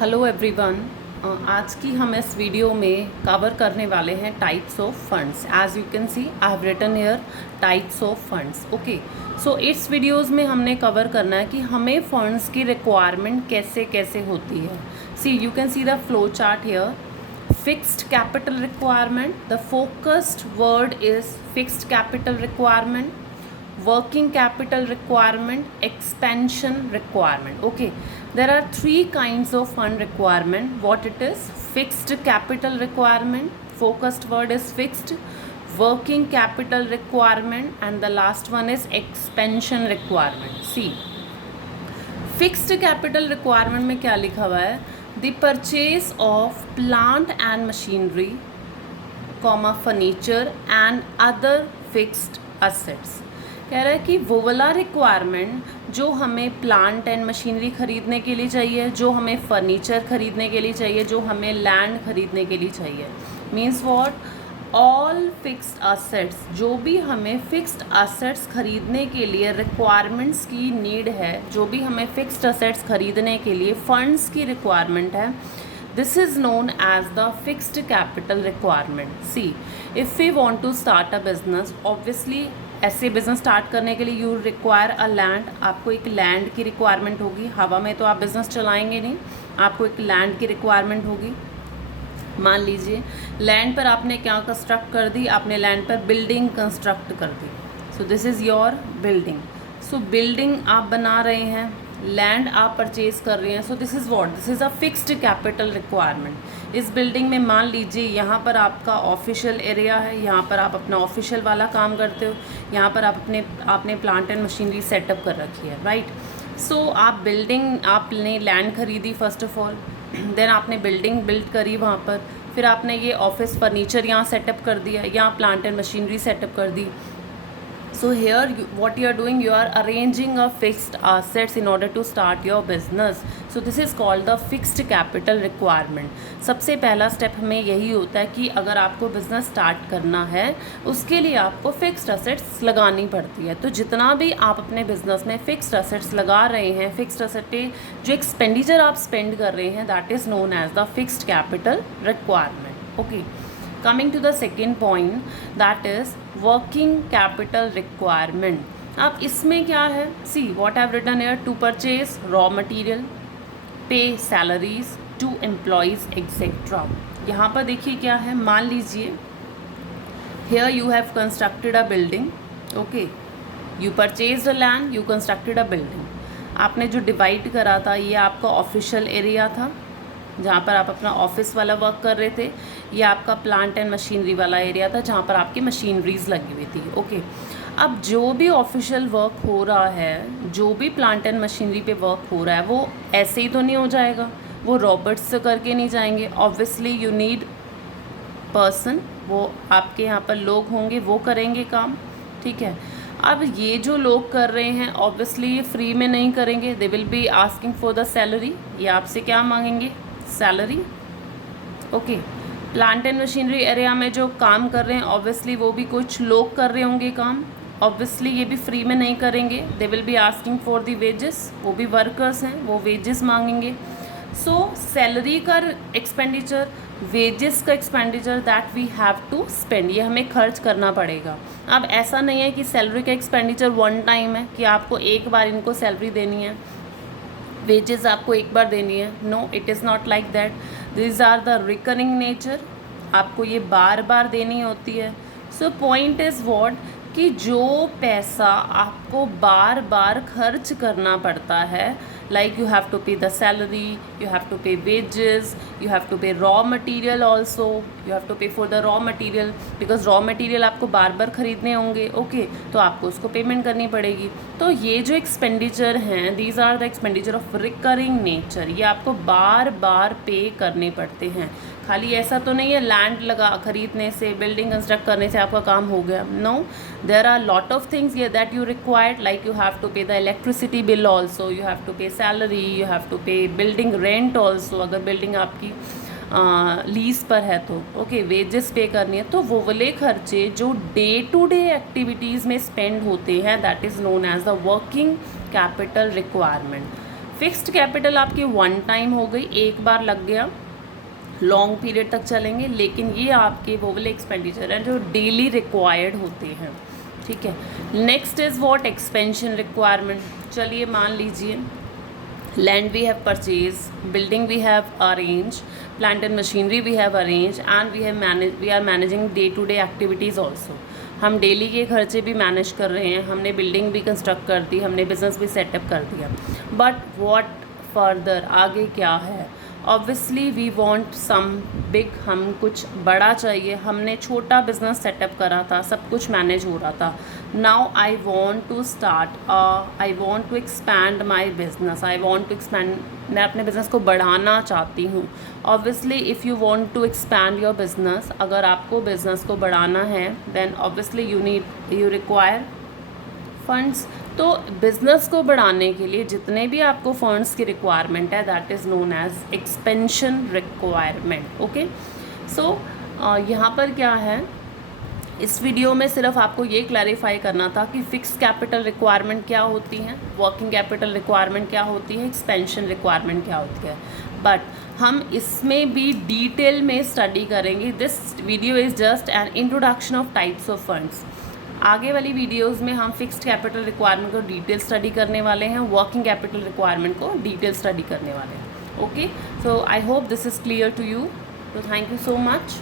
Hello everyone. आज की हम इस वीडियो में कवर करने वाले हैं types of funds. As you can see I have written here types of funds. Okay, so इस वीडियोस में हमने कवर करना है कि हमें फंड्स की रिक्वायरमेंट कैसे कैसे होती है। See you can see the flow chart here. Fixed capital requirement, the focused word is fixed capital requirement, working capital requirement, expansion requirement. Okay, there are three kinds of fund requirement. What it is? Fixed capital requirement, focused word is fixed, working capital requirement, and the last one is expansion requirement. See, fixed capital requirement में क्या लिखा हुआ है? The purchase of plant and machinery, comma furniture and other fixed assets. कह रहा है कि वो वाला रिक्वायरमेंट जो हमें प्लांट एंड मशीनरी ख़रीदने के लिए चाहिए, जो हमें फर्नीचर ख़रीदने के लिए चाहिए, जो हमें लैंड ख़रीदने के लिए चाहिए, means what, all fixed assets, जो भी हमें फिक्स्ड असेट्स ख़रीदने के लिए रिक्वायरमेंट्स की नीड है, जो भी हमें फिक्स्ड असेट्स ख़रीदने के लिए फंड्स की रिक्वायरमेंट है, this is known as the fixed capital requirement. See, if we want to start a business, obviously ऐसे बिज़नेस स्टार्ट करने के लिए यू रिक्वायर अ लैंड, आपको एक लैंड की रिक्वायरमेंट होगी। हवा में तो आप बिज़नेस चलाएंगे नहीं, आपको एक लैंड की रिक्वायरमेंट होगी। मान लीजिए लैंड पर आपने क्या कंस्ट्रक्ट कर दी, आपने लैंड पर बिल्डिंग कंस्ट्रक्ट कर दी। So this is your building. So building आप बना रहे हैं, लैंड आप परचेज कर रहे हैं। सो this is what, this is a fixed capital requirement. इस बिल्डिंग में मान लीजिए यहाँ पर आपका ऑफिशियल एरिया है, यहाँ पर आप अपना ऑफिशियल वाला काम करते हो, यहाँ पर आपने प्लांट एंड मशीनरी सेटअप कर रखी है, राइट। सो आप बिल्डिंग, आपने लैंड खरीदी फर्स्ट ऑफ ऑल, देन आपने बिल्डिंग बिल्ड करी वहाँ पर, फिर आपने ये ऑफिस फर्नीचर यहाँ सेटअप कर दिया, यहाँ प्लांट एंड मशीनरी सेटअप कर दी। So here what you are doing, you are arranging a fixed assets in order to start your business. So this is called the fixed capital requirement. सबसे पहला step हमें यही होता है कि अगर आपको बिज़नेस स्टार्ट करना है उसके लिए आपको फिक्स्ड असेट्स लगानी पड़ती है। तो जितना भी आप अपने बिजनेस में फिक्स्ड असेट्स लगा रहे हैं, फिक्स्ड असेट पे जो एक्सपेंडिचर आप स्पेंड कर रहे हैं, that is known as the fixed capital requirement. Okay, coming to the second point, that is working capital requirement. अब इसमें क्या है? See what I have written here: to purchase raw material, pay salaries to employees etc. यहाँ पर देखिए क्या है, मान लीजिए here you have constructed a building. Okay, you purchased a land, you constructed a building. आपने जो डिवाइड करा था ये आपका ऑफिशियल एरिया था जहाँ पर आप अपना ऑफिस वाला वर्क कर रहे थे, ये आपका प्लांट एंड मशीनरी वाला एरिया था जहाँ पर आपकी मशीनरीज लगी हुई थी। ओके, अब जो भी ऑफिशियल वर्क हो रहा है, जो भी प्लांट एंड मशीनरी पे वर्क हो रहा है, वो ऐसे ही तो नहीं हो जाएगा, वो रॉबर्ट्स से करके नहीं जाएंगे। ऑब्वियसली यू नीड पर्सन, वो आपके यहाँ पर लोग होंगे, वो करेंगे काम, ठीक है। अब ये जो लोग कर रहे हैं ऑब्वियसली ये फ्री में नहीं करेंगे, they will be asking for the salary. ये आपसे क्या मांगेंगे? Salary. Okay, plant and machinery area में जो काम कर रहे हैं ऑब्वियसली वो भी कुछ लोग कर रहे होंगे काम, ऑब्वियसली ये भी फ्री में नहीं करेंगे, they will be asking for the wages, वो भी वर्कर्स हैं, वो वेजेस मांगेंगे। सो सैलरी का एक्सपेंडिचर, वेजेस का expenditure, that we have to spend, ये हमें खर्च करना पड़ेगा। अब ऐसा नहीं है कि सैलरी का एक्सपेंडिचर वन टाइम है कि आपको एक बार इनको सैलरी देनी है, वेजेस आपको एक बार देनी है। No, it is not like that, these are the recurring nature, आपको ये बार बार देनी होती है। सो पॉइंट इज़ व्हाट, कि जो पैसा आपको बार बार खर्च करना पड़ता है, like you have to pay the salary, you have to pay wages, you have to pay raw material also, you have to pay for the raw material, because raw material आपको बार बार ख़रीदने होंगे। ओके, तो आपको उसको payment करनी पड़ेगी। तो ये जो एक्सपेंडिचर हैं, these are the expenditure of recurring nature, ये आपको बार बार पे करने पड़ते हैं। खाली ऐसा तो नहीं है लैंड लगा खरीदने से, बिल्डिंग कंस्ट्रक्ट करने से आपका काम हो गया। No, there are lot of things ये that you required, like you have to pay the electricity bill also, you have to pay salary, you have to pay building rent also, अगर building आपकी lease पर है तो। Okay, wages पे करनी है, तो वो वाले खर्चे जो डे टू डे एक्टिविटीज़ में स्पेंड होते हैं, that is known as the working capital requirement. Fixed capital आपकी वन टाइम हो गई, एक बार लग गया, लॉन्ग पीरियड तक चलेंगे, लेकिन ये आपके वो वाले एक्सपेंडिचर हैं जो डेली रिक्वायर्ड होते हैं, ठीक है। Next is what, expansion requirement. चलिए मान लीजिए land we have purchase, building we have arrange, plant and machinery we have arrange and we are managing day to day activities also. हम डेली के खर्चे भी मैनेज कर रहे हैं, हमने बिल्डिंग भी कंस्ट्रक्ट कर दी, हमने बिजनेस भी सेटअप कर दिया, बट व्हाट फर्दर, आगे क्या है। Obviously we want some big, हम कुछ बड़ा चाहिए। हमने छोटा बिजनेस सेटअप करा था, सब कुछ मैनेज हो रहा था। Now I want to start, I want to expand my business, I want to expand, मैं अपने बिज़नेस को बढ़ाना चाहती हूँ। Obviously if you want to expand your business, अगर आपको बिज़नेस को बढ़ाना है, then obviously you require funds. तो बिज़नेस को बढ़ाने के लिए जितने भी आपको फंड्स की रिक्वायरमेंट है, that is known as expansion requirement. Okay, so यहाँ पर क्या है, इस वीडियो में सिर्फ आपको ये क्लैरिफाई करना था कि फिक्स कैपिटल रिक्वायरमेंट क्या होती है, वर्किंग कैपिटल रिक्वायरमेंट क्या होती है, एक्सपेंशन रिक्वायरमेंट क्या होती है, बट हम इसमें भी डिटेल में स्टडी करेंगे। This video is just an introduction of types of funds. आगे वाली वीडियोस में हम फिक्स्ड कैपिटल रिक्वायरमेंट को डिटेल स्टडी करने वाले हैं, वर्किंग कैपिटल रिक्वायरमेंट को डिटेल स्टडी करने वाले हैं। Okay, so I hope this is clear to you, तो थैंक यू सो मच।